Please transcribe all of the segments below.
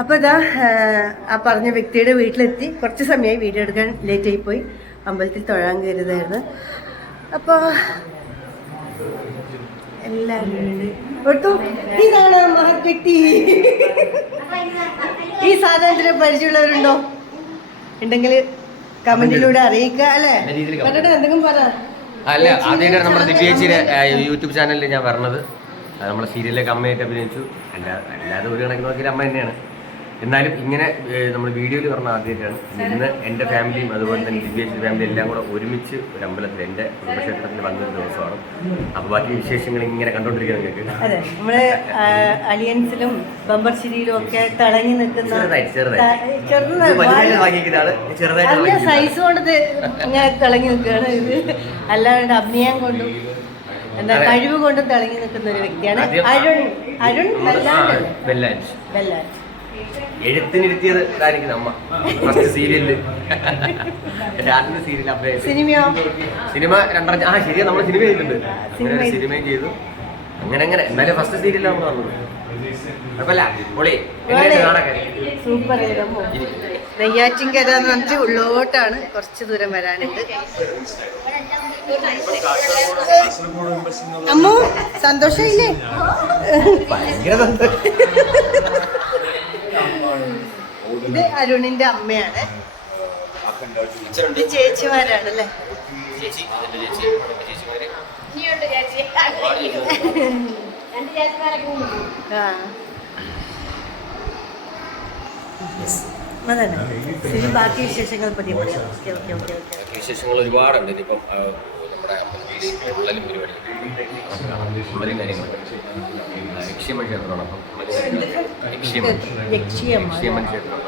അപ്പോൾ ഇതാ ആ പറഞ്ഞ വ്യക്തിയുടെ വീട്ടിലെത്തി. കുറച്ച് സമയമായി, വീഡിയോ എടുക്കാൻ ലേറ്റായി പോയി. അമ്പലത്തിൽ തൊഴാൻ കയറിയതായിരുന്നു. അപ്പോൾ എല്ലാവരും ഇതാണ് മഹത് വ്യക്തി. ഈ സാധനത്തിന് പരിചയമുള്ളവരുണ്ടോ? ഉണ്ടെങ്കിൽ കമന്റിലൂടെ അറിയിക്കുക അല്ലേ? പറഞ്ഞിട്ട് എന്തെങ്കിലും പറ. അല്ല, ആദ്യമായിട്ടാണ് നമ്മുടെ ദിവ്യേച്ചിയുടെ യൂട്യൂബ് ചാനലിൽ ഞാൻ പറഞ്ഞത്. നമ്മളെ സീരിയലിലേക്ക് അമ്മയായിട്ട് അഭിനയിച്ചു. അല്ലാതെ ഒരു കണക്കിന് നോക്കിയിട്ട് അമ്മ തന്നെയാണ്. എന്നാലും ഇങ്ങനെ നമ്മൾ വീഡിയോയിൽ പറഞ്ഞ ആദ്യമായിട്ടാണ്. ഇന്ന് എൻ്റെ ഫാമിലിയും അതുപോലെ തന്നെ ദിവ്യേച്ചി ഫാമിലി എല്ലാം കൂടെ ഒരുമിച്ച് ഒരു അമ്പലത്തിൽ എൻ്റെ കുടുംബക്ഷേത്രത്തിൽ വന്നൊരു ദിവസമാണ്. അപ്പോൾ ബാക്കി വിശേഷങ്ങൾ ഇങ്ങനെ കണ്ടോണ്ടിരിക്കുക നിങ്ങൾക്ക്. അതെ, നമ്മള് അലിയൻസിലും ബമ്പർശ്ശേരിയിലും ഒക്കെ തിളങ്ങി നിൽക്കുന്ന സൈസ് കൊണ്ട് ഇങ്ങനെ തിളങ്ങി നിൽക്കുകയാണ്. ഇത് അല്ലാണ്ട് അഭിനയം കൊണ്ടും എന്താ കഴിവ് കൊണ്ടും തിളങ്ങി നിൽക്കുന്ന ഒരു വ്യക്തിയാണ് അരുൺ വെല്ലാഞ്ച്. എഴുത്തിനിരുത്തിയത് ഇതായിരിക്കും അമ്മ. ഫസ്റ്റ് സീരിയലില് സീരിയൽ സിനിമയോ? സിനിമ രണ്ടര ശരിയാ, നമ്മൾ സിനിമ ചെയ്തിട്ടുണ്ട്. അങ്ങനെ സിനിമയും ചെയ്തു. അങ്ങനെ എന്നാലും ഫസ്റ്റ് സീരിയൽ നമ്മൾ വന്നത്. കുഴപ്പമില്ല, പൊളി. സൂപ്പർ. നെയ്യാറ്റിൻകര എന്ന് പറഞ്ഞിട്ട് ഉള്ളോട്ടാണ്, കുറച്ച് ദൂരം വരാനുണ്ട്. അമ്മു സന്തോഷമില്ലേ? ഭയങ്കര സന്തോഷം. ഇത് അരുണിന്റെ അമ്മയാണ്. ഇത് ചേച്ചിമാരാണ് അല്ലേ? അതന്നെ. ഇനി ബാക്കി വിശേഷങ്ങൾ പതിയെ പറയാം. വിശേഷങ്ങൾ ഒരുപാടുണ്ട്. ഇനിയിപ്പം നമ്മുടെ ഉള്ളലും പരിപാടി ഉള്ളലും കാര്യങ്ങളുണ്ട്. യക്ഷിയമ്മൻ ക്ഷേത്രമാണ്. അപ്പം യക്ഷിയമ്മൻ ക്ഷേത്രമാണ്.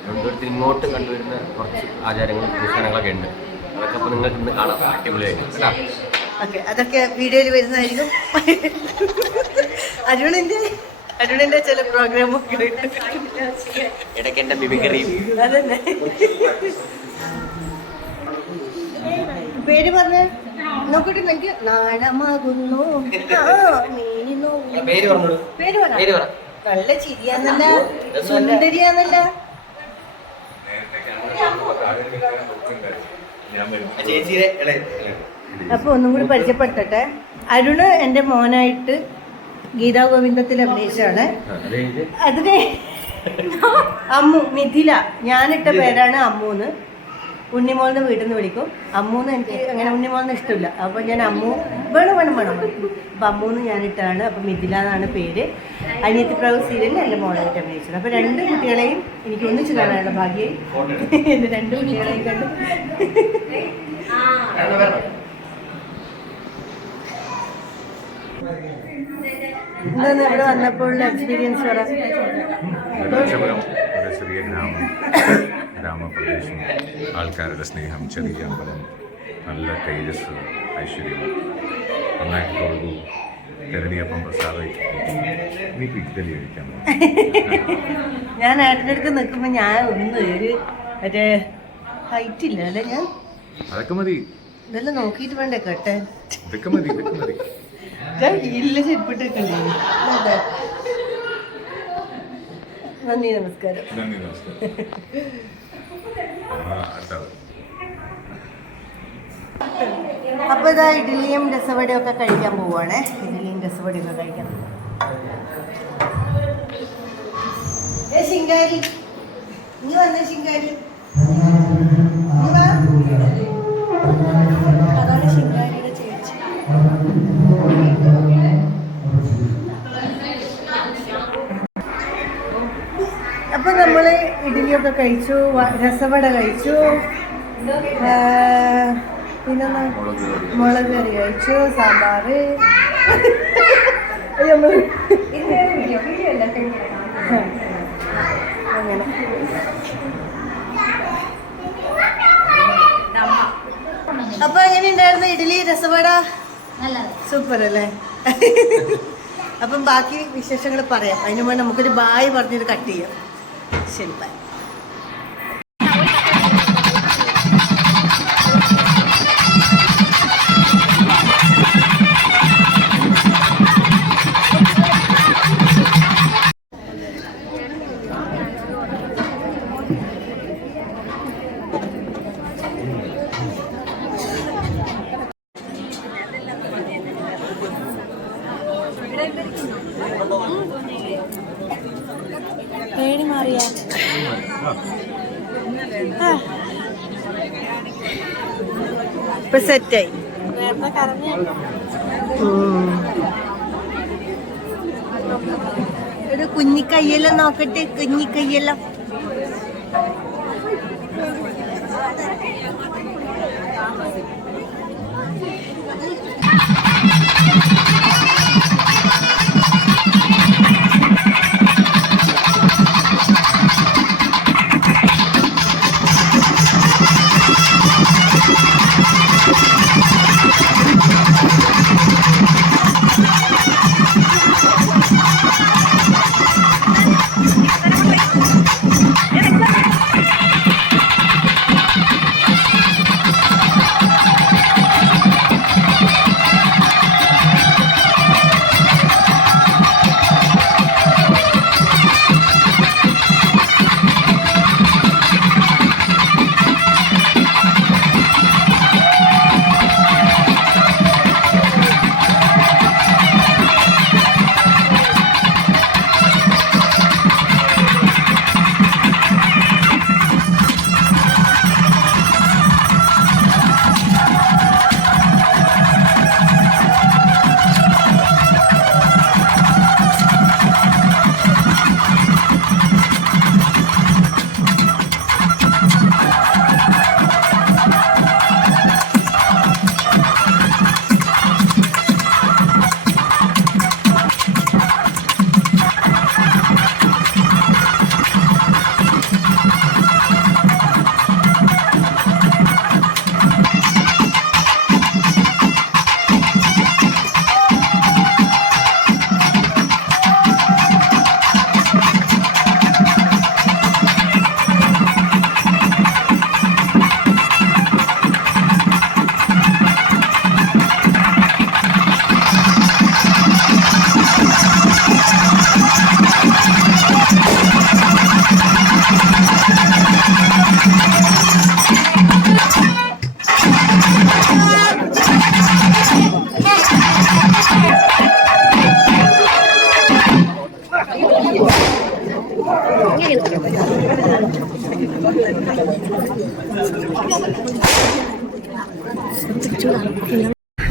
തിരുവനന്തപുരത്തിന് ഇങ്ങോട്ട് കണ്ടുവരുന്ന കുറച്ച് ആചാരങ്ങളും അനുഷ്ഠാനങ്ങളൊക്കെ ഉണ്ട്. അതൊക്കെ അപ്പോൾ നിങ്ങൾക്ക് ഇന്ന് കാണാം. അടിപൊളിയായിട്ട് കേട്ടോ. ഓക്കെ, അതൊക്കെ വീഡിയോയിൽ വരുന്നതായിരിക്കും. അരുണിന്റെ ചില പ്രോഗ്രാമൊക്കെ ഇടയ്ക്ക് എന്റെ മിമിക്രിയും. അതന്നെ. പേര് പറഞ്ഞ നോക്കിട്ട് എനിക്ക് നാണമാകുന്നു. പേര് പറ. നല്ല ചിരിയാന്നല്ല, സുന്ദരിയാന്നല്ല. അപ്പൊ ഒന്നും കൂടി പരിചയപ്പെടുത്തട്ടെ. അരുണ് എൻ്റെ മോനായിട്ട് ഗീതാ ഗോവിന്ദത്തിൽ അഭിനയിച്ചാണ്. അതിന് അമ്മു മിഥില, ഞാനിട്ട പേരാണ് അമ്മൂന്ന്. ഉണ്ണിമോളിന് വീട്ടിൽ നിന്ന് വിളിക്കും. അമ്മൂന്ന് എനിക്ക് അങ്ങനെ ഉണ്ണിമോളിന് ഇഷ്ടമില്ല. അപ്പോൾ ഞാൻ അമ്മു വേണം. അപ്പം അമ്മൂന്ന് ഞാനിട്ടാണ്. അപ്പം മിഥില എന്നാണ് പേര്. അനിയത്തി പ്രഭു സീരിയലിൽ എൻ്റെ മോളായിട്ട് അഭിനയിച്ചത്. അപ്പോൾ 2 കുട്ടികളെയും എനിക്ക് ഒന്നിച്ച് കാണാനുള്ള ഭാഗ്യം. എൻ്റെ 2 കുട്ടികളെയും കണ്ടു. എന്താണ് ഇവിടെ വന്നപ്പോഴുള്ള എക്സ്പീരിയൻസ് പറയാം? ഒരു ചെറിയ ഗ്രാമപ്രദേശം, ആൾക്കാരുടെ സ്നേഹം, ചെറിയ അമ്പലം, നല്ല തേജസ്, ഐശ്വര്യം, നന്നായിട്ട് തൊഴുതു, കരടിയപ്പം പ്രസാദം. എനിക്ക് ഇഡ്ഡലി കഴിക്കാൻ ഞാൻ ഏട്ടൻ്റെ അടുത്ത് നിൽക്കുമ്പോൾ ഞാൻ ഒന്ന് ഒരു മറ്റേ ഹൈറ്റ് ഇല്ല അല്ലേ? ഞാൻ അതൊക്കെ മതി. ഇതെല്ലാം നോക്കിയിട്ട് വേണ്ടേ കേട്ടെ? ഇതൊക്കെ മതി. ഞാൻ ഹീലിലെ ചെരുപ്പിട്ടൊക്കെ. നന്ദി, നമസ്കാരം. അപ്പോൾ ഇതാ ഇഡ്ഡലിയും രസവടയും ഒക്കെ കഴിക്കാൻ പോവുകയാണേ. ഇഡ്ഡലിയും രസവടയും ഒക്കെ കഴിക്കാൻ. ശിങ്കാരി, നീ വന്നേ ശിങ്കാരി. അതാണ് ശിങ്കാരിയുടെ ചേച്ചി. അപ്പോൾ നമ്മൾ ഇഡ്ഡലിയൊക്കെ കഴിച്ചു, രസവട കഴിച്ചു, പിന്നെ മുളക് കറി കഴിച്ചു, സാമ്പാർ. അങ്ങനെ അപ്പൊ എങ്ങനെയുണ്ടായിരുന്നു ഇഡ്ഡലി രസവട? സൂപ്പർ അല്ലേ? അപ്പം ബാക്കി വിശേഷങ്ങൾ പറയാം. അതിന് മുമ്പ് നമുക്കൊരു ബായ് പറഞ്ഞത് കട്ട് ചെയ്യാം. ശരി, ബൈ. ഇപ്പൊ സെറ്റായി. ഒരു കുഞ്ഞിക്കയ്യെല്ലാം നോക്കട്ടെ, കുഞ്ഞിക്കയ്യെല്ലാം.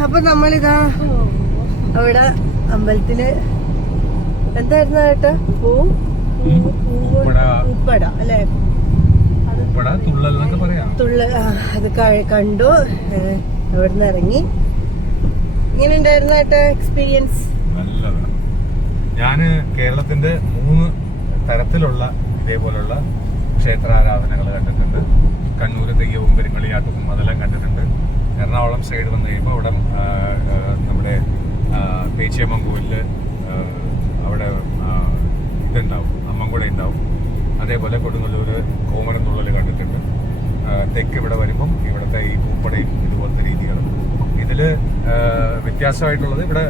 അപ്പൊ നമ്മളിതാ അവിടെ അമ്പലത്തില് എന്തായിരുന്നു കേട്ടോ ഉപ്പട അല്ലെ അത് കണ്ടു. അവിടുന്ന് ഇറങ്ങി. ഇങ്ങനെ ഉണ്ടായിരുന്നു കേട്ടോ എക്സ്പീരിയൻസ്? നല്ലതാണ്. ഞാന് കേരളത്തിന്റെ 3 തരത്തിലുള്ള ഇതേപോലുള്ള ക്ഷേത്രാരാധനകൾ കണ്ടിട്ടുണ്ട്. കണ്ണൂര് തെയ്യവും പെരുങ്കളിയാട്ടവും അതെല്ലാം കണ്ടിട്ടുണ്ട്. എറണാകുളം സൈഡ് വന്നു കഴിയുമ്പോൾ അവിടെ നമ്മുടെ പേച്ചിയമ്മൻകോവിലില് അവിടെ ഇതുണ്ടാവും, അമ്മൻകുട ഉണ്ടാവും. അതേപോലെ കൊടുങ്ങല്ലൂര് കോമരംതുള്ളൽ കണ്ടിട്ടുണ്ട്. തെക്ക് ഇവിടെ വരുമ്പം ഇവിടുത്തെ ഈ പൂപ്പടയും ഇതുപോലത്തെ രീതികളും. ഇതില് വ്യത്യാസമായിട്ടുള്ളത് ഇവിടെ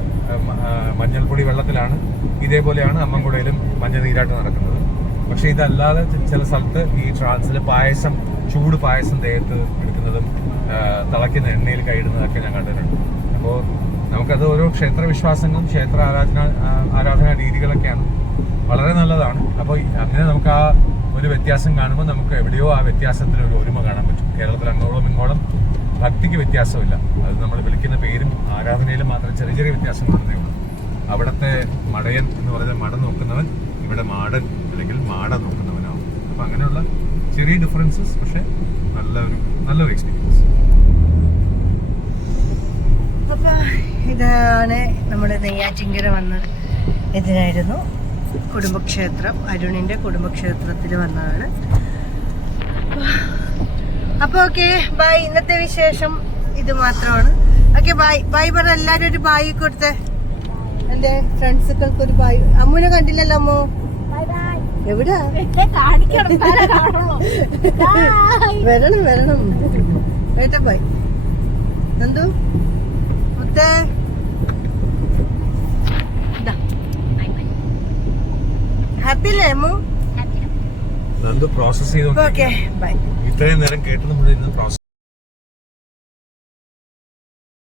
മഞ്ഞൾപ്പൊടി വെള്ളത്തിലാണ്, ഇതേപോലെയാണ് അമ്മൻകുടയിലും മഞ്ഞ നീരാട്ട് നടക്കുന്നത്. പക്ഷെ ഇതല്ലാതെ ചില സ്ഥലത്ത് ഈ ട്രാൻസിൽ പായസം, ചൂട് പായസം ദേഹത്ത് എടുക്കുന്നതും തിളയ്ക്കുന്ന എണ്ണയിൽ കൈയിടുന്നതൊക്കെ ഞാൻ കണ്ടിട്ടുണ്ട്. അപ്പോൾ നമുക്കത് ഓരോ ക്ഷേത്ര വിശ്വാസങ്ങളും ക്ഷേത്ര ആരാധനാ രീതികളൊക്കെയാണ്, വളരെ നല്ലതാണ്. അപ്പോൾ അങ്ങനെ നമുക്ക് ആ ഒരു വ്യത്യാസം കാണുമ്പോൾ നമുക്ക് എവിടെയോ ആ വ്യത്യാസത്തിൽ ഒരു ഒരുമ കാണാൻ പറ്റും. കേരളത്തിൽ അങ്ങോളം ഇങ്ങോളം ഭക്തിക്ക് വ്യത്യാസമില്ല. അത് നമ്മൾ വിളിക്കുന്ന പേരും ആരാധനയിലും മാത്രം ചെറിയ ചെറിയ വ്യത്യാസം കാണുന്നേ ഉള്ളൂ. അവിടുത്തെ മടയൻ എന്ന് പറയുന്നത് മട നോക്കുന്നവൻ, ഇവിടെ മാടൻ അല്ലെങ്കിൽ മാട നോക്കുന്നവനാവും. അപ്പം അങ്ങനെയുള്ള ചെറിയ ഡിഫറൻസസ്, പക്ഷെ നല്ലൊരു എക്സ്പീരിയൻസ്. അപ്പൊ ഇതാണ് നമ്മുടെ നെയ്യാറ്റിൻകര വന്ന ഇതിനായിരുന്നു കുടുംബക്ഷേത്രം, അരുണിന്റെ കുടുംബക്ഷേത്രത്തിൽ വന്നതാണ്. അപ്പൊ ഓക്കെ ബൈ. ഇന്നത്തെ വിശേഷം ഇത് മാത്രമാണ്. Okay bye. ബൈ പറ, എല്ലാരും ഒരു ബായി കൊടുത്തേ. എന്റെ ഫ്രണ്ട്സുകൾക്ക് ഒരു ബായി. അമ്മുനെ കണ്ടില്ലല്ലോ അമ്മു? എവിടാ? വരണം വേട്ട. ബൈ നന്ദു മുത്തേ. ഹാപ്പി അല്ലേ അമ്മു? പ്രോസസ് ചെയ്തോണ്ട് ഓക്കെ ബൈ. ഇത്രയും നേരം കേട്ടത് മുഴുവൻ പ്രോസസ്